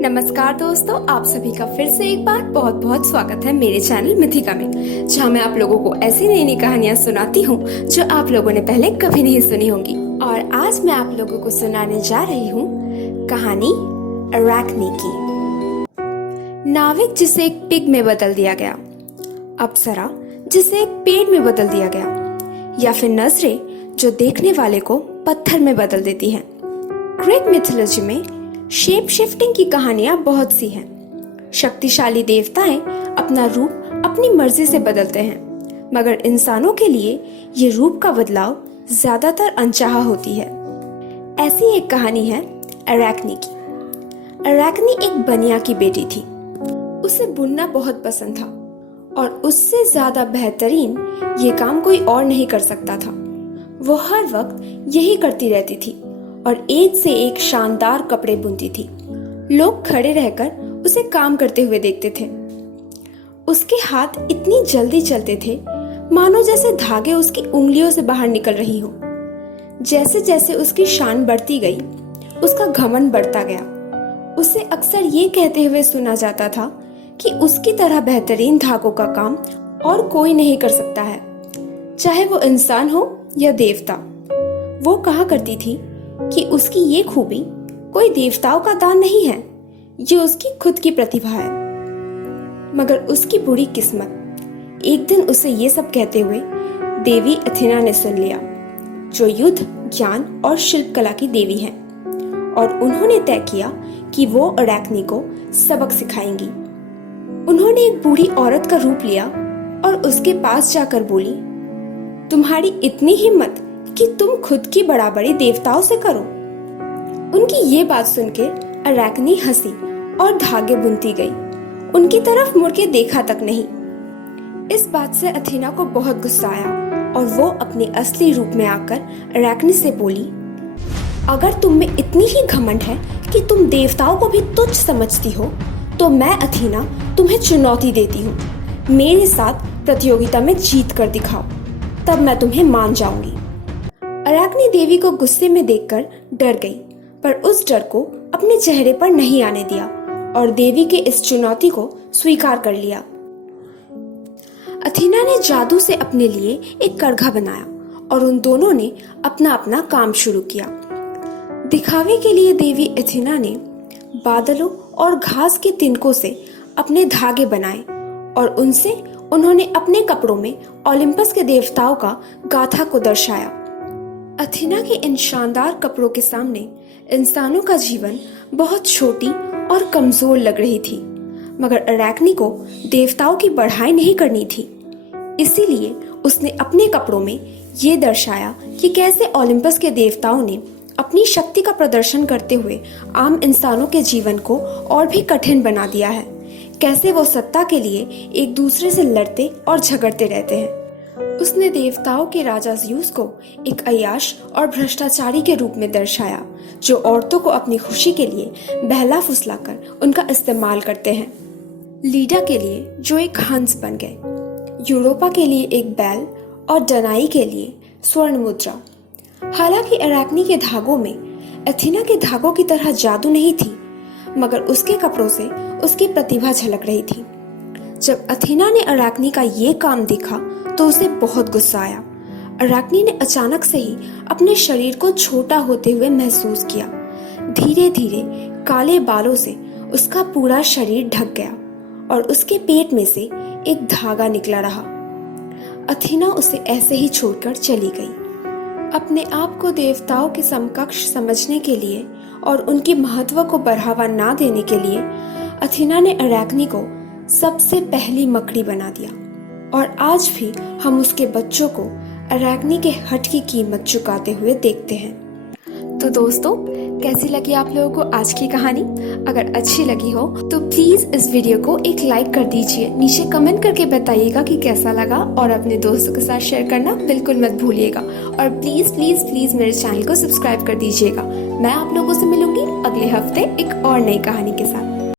नमस्कार दोस्तों, आप सभी का फिर से एक बार बहुत बहुत स्वागत है मेरे चैनल मिथिका में, जहाँ मैं आप लोगों को ऐसी नई नई कहानियाँ सुनाती हूँ जो आप लोगों ने पहले कभी नहीं सुनी होंगी। और आज मैं आप लोगों को सुनाने जा रही हूँ कहानी अरैकनी की। नाविक जिसे एक पिग में बदल दिया गया, अप्सरा जिसे एक पेड़ में बदल दिया गया, या फिर नजरें जो देखने वाले को पत्थर में बदल देती हैं। ग्रीक मिथोलॉजी में शेप शिफ्टिंग की कहानियां बहुत सी हैं। शक्तिशाली देवताएं अपना रूप अपनी मर्जी से बदलते हैं, मगर इंसानों के लिए ये रूप का बदलाव ज्यादातर अनचाहा होती है। ऐसी एक कहानी है अरैकनी की। अरैकनी एक बनिया की बेटी थी। उसे बुनना बहुत पसंद था और उससे ज्यादा बेहतरीन ये काम कोई और नहीं कर सकता था। वो हर वक्त यही करती रहती थी और एक से एक शानदार कपड़े बुनती थी। लोग खड़े रहकर उसे काम करते हुए देखते थे। उसके हाथ इतनी जल्दी चलते थे मानो जैसे धागे उसकी उंगलियों से बाहर निकल रही हो। जैसे जैसे उसकी शान बढ़ती गई, उसका घमंड बढ़ता गया। उसे अक्सर ये कहते हुए सुना जाता था कि उसकी तरह बेहतरीन धागों का काम और कोई नहीं कर सकता है, चाहे वो इंसान हो या देवता। वो कहा करती थी कि उसकी ये खूबी कोई देवताओं का दान नहीं है, ये उसकी खुद की प्रतिभा है। मगर उसकी बुरी किस्मत, एक दिन उसे ये सब कहते हुए देवी अथेना ने सुन लिया, जो युद्ध, ज्ञान और शिल्पकला की देवी हैं, और उन्होंने तय किया कि वो अरैकनी को सबक सिखाएंगी। उन्होंने एक बूढ़ी औरत का रूप लिया और उसके पास जाकर बोली, तुम्हारी इतनी हिम्मत कि तुम खुद की बराबरी देवताओं से करो। उनकी ये बात सुनकर अरैकनी हंसी और धागे बुनती गई, उनकी तरफ मुड़ के देखा तक नहीं। इस बात से अथेना को बहुत गुस्सा आया और वो अपने असली रूप में आकर अरैकनी से बोली, अगर तुम में इतनी ही घमंड है कि तुम देवताओं को भी तुच्छ समझती हो, तो मैं अथेना तुम्हें चुनौती देती हूँ। मेरे साथ प्रतियोगिता में जीत कर दिखाओ, तब मैं तुम्हें मान जाऊंगी। अरैकनी देवी को गुस्से में देखकर डर गई, पर उस डर को अपने चेहरे पर नहीं आने दिया और देवी के इस चुनौती को स्वीकार कर लिया। अथेना ने जादू से अपने लिए एक करघा बनाया और उन दोनों ने अपना अपना काम शुरू किया। दिखावे के लिए देवी अथेना ने बादलों और घास के तिनकों से अपने धागे बनाए और उनसे उन्होंने अपने कपड़ों में ओलंपस के देवताओं का गाथा को दर्शाया। अथेना के इन शानदार कपड़ों के सामने इंसानों का जीवन बहुत छोटी और कमजोर लग रही थी, मगर अरैकनी को देवताओं की बढ़ाई नहीं करनी थी। इसीलिए उसने अपने कपड़ों में ये दर्शाया कि कैसे ओलंपस के देवताओं ने अपनी शक्ति का प्रदर्शन करते हुए आम इंसानों के जीवन को और भी कठिन बना दिया है। कैसे वो सत्ता के लिए एक दूसरे से लड़ते और झगड़ते रहते हैं। उसने देवताओं के राजा ज़्यूस को एक अय्याश और भ्रष्टाचारी के रूप में दर्शाया, जो औरतों को अपनी खुशी के लिए बहला फुसलाकर उनका इस्तेमाल करते हैं। लीडा के लिए जो एक हंस बन गए, यूरोपा के लिए एक बैल और डनाई के लिए स्वर्ण मुद्रा। हालांकि अरैकनी के धागों में अथेना के धागों की तरह जादू नहीं थी, मगर उसके कपड़ों से उसकी प्रतिभा झलक रही थी। जब अथेना ने अरैकनी का ये काम देखा तो उसे बहुत गुस्सा आया। अरैकनी ने अचानक से ही अपने शरीर को छोटा होते हुए महसूस किया। धीरे धीरे काले बालों से उसका पूरा शरीर ढक गया और उसके पेट में से एक धागा निकला रहा। अथेना उसे ऐसे ही छोड़कर चली गई। अपने आप को देवताओं के समकक्ष समझने के लिए और उनके महत्व को बढ़ावा ना देने के लिए अथेना ने अरैकनी को सबसे पहली मकड़ी बना दिया, और आज भी हम उसके बच्चों को अरैकनी के हट की कीमत चुकाते हुए देखते हैं। तो दोस्तों, कैसी लगी आप लोगों को आज की कहानी? अगर अच्छी लगी हो तो प्लीज इस वीडियो को एक लाइक कर दीजिए। नीचे कमेंट करके बताइएगा कि कैसा लगा, और अपने दोस्तों के साथ शेयर करना बिल्कुल मत भूलिएगा। और प्लीज प्लीज प्लीज मेरे चैनल को सब्सक्राइब कर दीजिएगा। मैं आप लोगों से मिलूंगी अगले हफ्ते एक और नई कहानी के साथ।